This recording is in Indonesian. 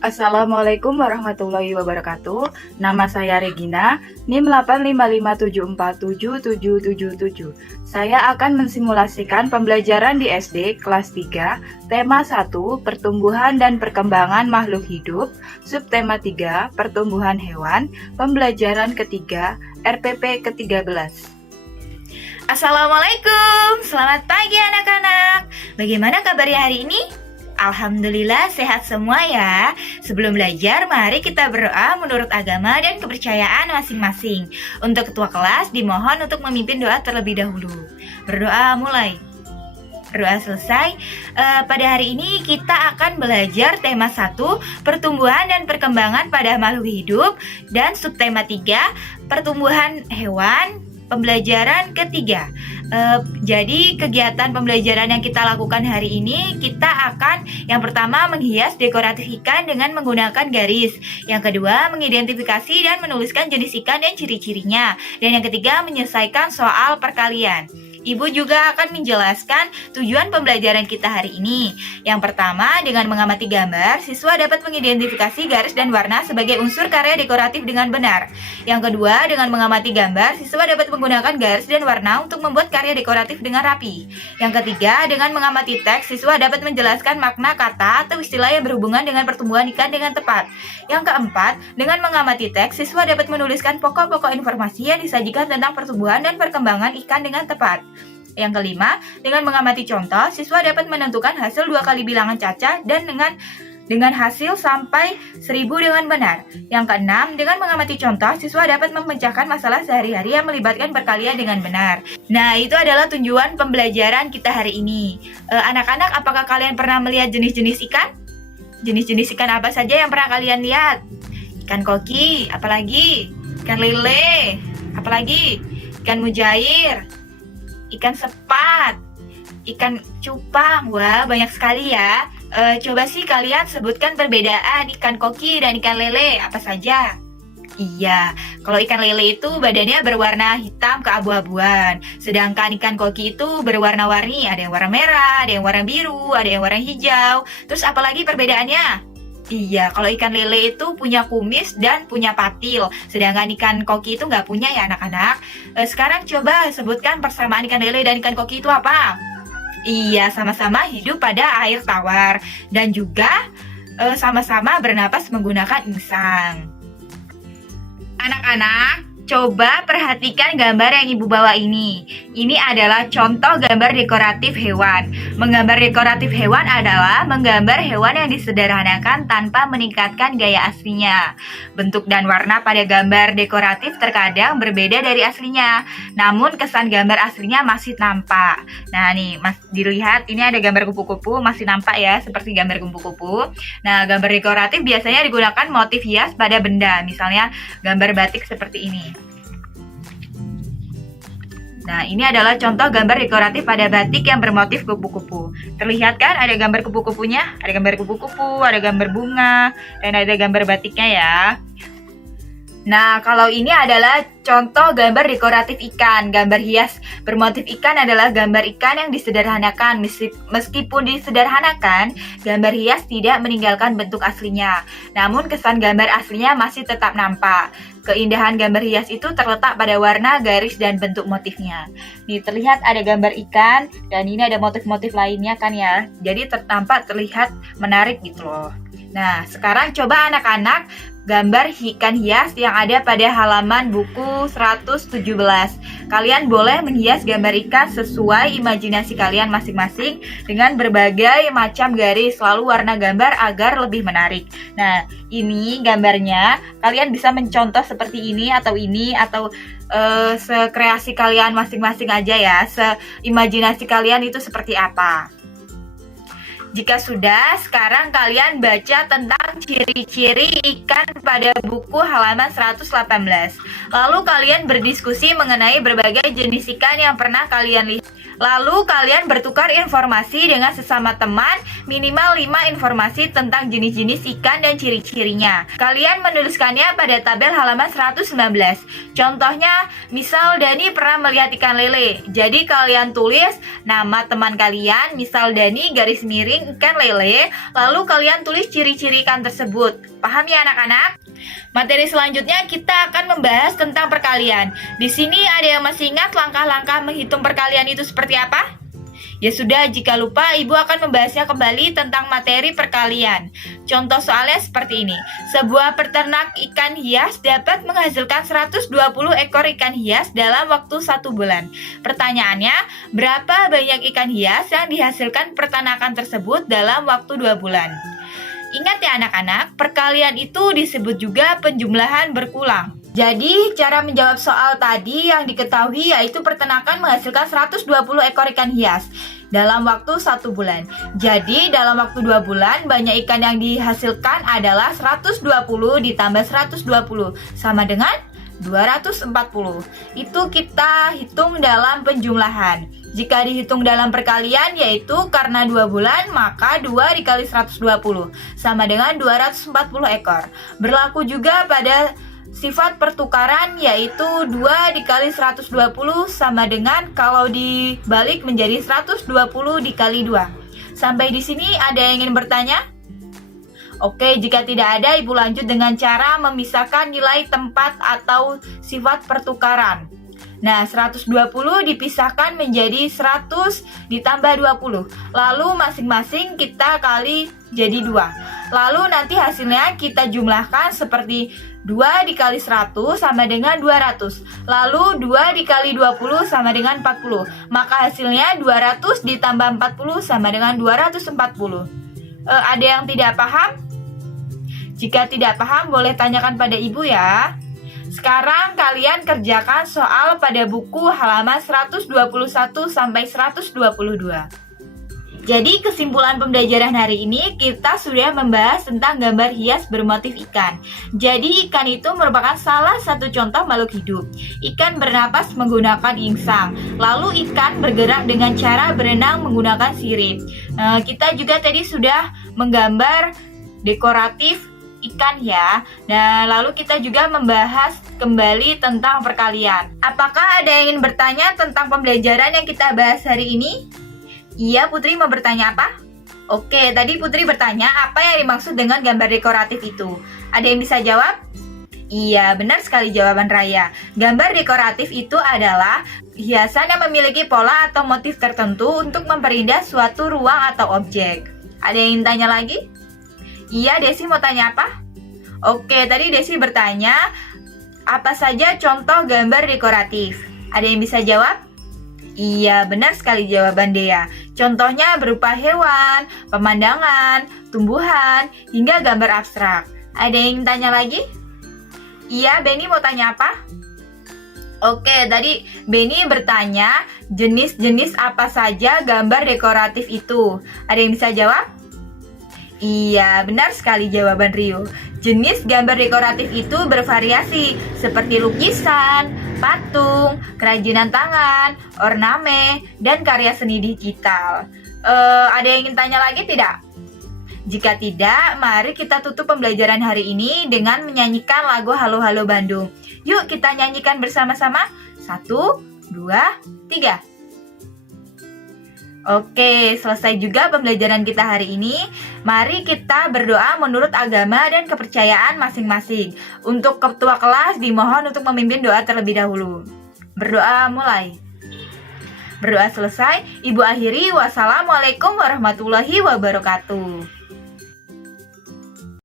Assalamualaikum warahmatullahi wabarakatuh. Nama saya Regina, NIM 855747777. Saya akan mensimulasikan pembelajaran di SD kelas 3, tema 1, pertumbuhan dan perkembangan makhluk hidup, subtema 3, pertumbuhan hewan, pembelajaran ketiga, RPP ke-13. Assalamualaikum, selamat pagi anak-anak. Bagaimana kabarnya hari ini? Alhamdulillah sehat semua ya. Sebelum belajar, mari kita berdoa menurut agama dan kepercayaan masing-masing. Untuk ketua kelas, dimohon untuk memimpin doa terlebih dahulu. Berdoa mulai. Berdoa selesai. Pada hari ini kita akan belajar tema 1, pertumbuhan dan perkembangan pada makhluk hidup, dan subtema 3, pertumbuhan hewan, pembelajaran ketiga. Jadi kegiatan pembelajaran yang kita lakukan hari ini, kita akan yang pertama menghias dekoratif ikan dengan menggunakan garis. Yang kedua mengidentifikasi dan menuliskan jenis ikan dan ciri-cirinya. Dan yang ketiga menyelesaikan soal perkalian. Ibu juga akan menjelaskan tujuan pembelajaran kita hari ini. Yang pertama, dengan mengamati gambar, siswa dapat mengidentifikasi garis dan warna sebagai unsur karya dekoratif dengan benar. Yang kedua, dengan mengamati gambar, siswa dapat menggunakan garis dan warna untuk membuat karya dekoratif dengan rapi. Yang ketiga, dengan mengamati teks, siswa dapat menjelaskan makna kata atau istilah yang berhubungan dengan pertumbuhan ikan dengan tepat. Yang keempat, dengan mengamati teks, siswa dapat menuliskan pokok-pokok informasi yang disajikan tentang pertumbuhan dan perkembangan ikan dengan tepat. Yang kelima, dengan mengamati contoh, siswa dapat menentukan hasil 2 kali bilangan caca dan dengan hasil sampai 1000 dengan benar. Yang keenam, dengan mengamati contoh, siswa dapat memecahkan masalah sehari-hari yang melibatkan perkalian dengan benar. Nah, itu adalah tujuan pembelajaran kita hari ini. Anak-anak, apakah kalian pernah melihat jenis-jenis ikan? Jenis-jenis ikan apa saja yang pernah kalian lihat? Ikan koki, apalagi? Ikan lele, apalagi? Ikan mujair, ikan sepat, ikan cupang. Wah, banyak sekali ya. Coba sih kalian sebutkan perbedaan ikan koki dan ikan lele apa saja. Iya, kalau ikan lele itu badannya berwarna hitam keabu-abuan. Sedangkan ikan koki itu berwarna-warni. Ada yang warna merah, ada yang warna biru, ada yang warna hijau. Terus apalagi perbedaannya? Iya, kalau ikan lele itu punya kumis dan punya patil. Sedangkan ikan koki itu nggak punya ya anak-anak. Sekarang coba sebutkan persamaan ikan lele dan ikan koki itu apa? Iya, sama-sama hidup pada air tawar. Dan juga sama-sama bernapas menggunakan insang. Anak-anak, coba perhatikan gambar yang ibu bawa ini. Ini adalah contoh gambar dekoratif hewan. Menggambar dekoratif hewan adalah menggambar hewan yang disederhanakan tanpa meningkatkan gaya aslinya. Bentuk dan warna pada gambar dekoratif terkadang berbeda dari aslinya. Namun kesan gambar aslinya masih nampak. Nah nih, dilihat ini ada gambar kupu-kupu, masih nampak ya seperti gambar kupu-kupu. Nah, gambar dekoratif biasanya digunakan motif hias pada benda. Misalnya gambar batik seperti ini. Nah, ini adalah contoh gambar dekoratif pada batik yang bermotif kupu-kupu. Terlihat kan ada gambar kupu-kupunya? Ada gambar kupu-kupu, ada gambar bunga, dan ada gambar batiknya ya. Nah, kalau ini adalah contoh gambar dekoratif ikan. Gambar hias bermotif ikan adalah gambar ikan yang disederhanakan. Meskipun disederhanakan, gambar hias tidak meninggalkan bentuk aslinya. Namun kesan gambar aslinya masih tetap nampak. Keindahan gambar hias itu terletak pada warna, garis, dan bentuk motifnya. Nih, terlihat ada gambar ikan, dan ini ada motif-motif lainnya kan ya. Jadi terlihat menarik gitu loh. Nah, sekarang coba anak-anak gambar ikan hias yang ada pada halaman buku 117. Kalian boleh menghias gambar ikan sesuai imajinasi kalian masing-masing dengan berbagai macam garis, lalu warna gambar agar lebih menarik. Nah, ini gambarnya. Kalian bisa mencontoh seperti ini, atau sekreasi kalian masing-masing aja ya. Seimajinasi kalian itu seperti apa. Jika sudah, sekarang kalian baca tentang ciri-ciri ikan pada buku halaman 118. Lalu kalian berdiskusi mengenai berbagai jenis ikan yang pernah kalian lihat. Lalu kalian bertukar informasi dengan sesama teman, minimal 5 informasi tentang jenis-jenis ikan dan ciri-cirinya. Kalian menuliskannya pada tabel halaman 119. Contohnya, misal Dani pernah melihat ikan lele. Jadi kalian tulis nama teman kalian, misal Dani garis miring ikan lele, lalu kalian tulis ciri-ciri ikan tersebut. Paham ya anak-anak? Materi selanjutnya kita akan membahas tentang perkalian. Di sini ada yang masih ingat langkah-langkah menghitung perkalian itu seperti apa? Ya sudah, jika lupa Ibu akan membahasnya kembali tentang materi perkalian. Contoh soalnya seperti ini. Sebuah peternak ikan hias dapat menghasilkan 120 ekor ikan hias dalam waktu 1 bulan. Pertanyaannya, berapa banyak ikan hias yang dihasilkan peternakan tersebut dalam waktu 2 bulan? Ingat ya anak-anak, perkalian itu disebut juga penjumlahan berulang. Jadi, cara menjawab soal tadi yang diketahui yaitu peternakan menghasilkan 120 ekor ikan hias dalam waktu 1 bulan. Jadi, dalam waktu 2 bulan, banyak ikan yang dihasilkan adalah 120 ditambah 120, sama dengan 240. Itu kita hitung dalam penjumlahan. Jika dihitung dalam perkalian, yaitu karena 2 bulan, maka 2 dikali 120, sama dengan 240 ekor. Berlaku juga pada sifat pertukaran, yaitu 2 dikali 120 sama dengan kalau dibalik menjadi 120 dikali 2. Sampai di sini ada yang ingin bertanya? Oke, jika tidak ada, Ibu lanjut dengan cara memisahkan nilai tempat atau sifat pertukaran. Nah, 120 dipisahkan menjadi 100 ditambah 20. Lalu masing-masing kita kali jadi 2. Lalu nanti hasilnya kita jumlahkan seperti 2 dikali 100 sama dengan 200. Lalu 2 dikali 20 sama dengan 40. Maka hasilnya 200 ditambah 40 sama dengan 240. Ada yang tidak paham? Jika tidak paham boleh tanyakan pada Ibu ya. Sekarang kalian kerjakan soal pada buku halaman 121 sampai 122. Jadi kesimpulan pembelajaran hari ini kita sudah membahas tentang gambar hias bermotif ikan. Jadi ikan itu merupakan salah satu contoh makhluk hidup. Ikan bernapas menggunakan insang. Lalu ikan bergerak dengan cara berenang menggunakan sirip. Kita juga tadi sudah menggambar dekoratif ikan ya. Nah, lalu kita juga membahas kembali tentang perkalian. Apakah ada yang ingin bertanya tentang pembelajaran yang kita bahas hari ini? Iya, Putri mau bertanya apa? Oke, tadi Putri bertanya apa yang dimaksud dengan gambar dekoratif itu. Ada yang bisa jawab? Iya, benar sekali jawaban Raya. Gambar dekoratif itu adalah hiasan yang memiliki pola atau motif tertentu untuk memperindah suatu ruang atau objek. Ada yang ingin tanya lagi? Iya, Desi mau tanya apa? Oke, tadi Desi bertanya, apa saja contoh gambar dekoratif? Ada yang bisa jawab? Iya, benar sekali jawaban Dea. Contohnya berupa hewan, pemandangan, tumbuhan, hingga gambar abstrak. Ada yang tanya lagi? Iya, Beni mau tanya apa? Oke, tadi Beni bertanya, jenis-jenis apa saja gambar dekoratif itu? Ada yang bisa jawab? Iya, benar sekali jawaban Rio. Jenis gambar dekoratif itu bervariasi, seperti lukisan, patung, kerajinan tangan, ornamen, dan karya seni digital. Ada yang ingin tanya lagi tidak? Jika tidak, mari kita tutup pembelajaran hari ini dengan menyanyikan lagu Halo Halo Bandung. Yuk kita nyanyikan bersama-sama. 1, 2, 3. Oke, selesai juga pembelajaran kita hari ini. Mari kita berdoa menurut agama dan kepercayaan masing-masing. Untuk ketua kelas dimohon untuk memimpin doa terlebih dahulu. Berdoa mulai. Berdoa selesai, Ibu akhiri. Wassalamualaikum warahmatullahi wabarakatuh.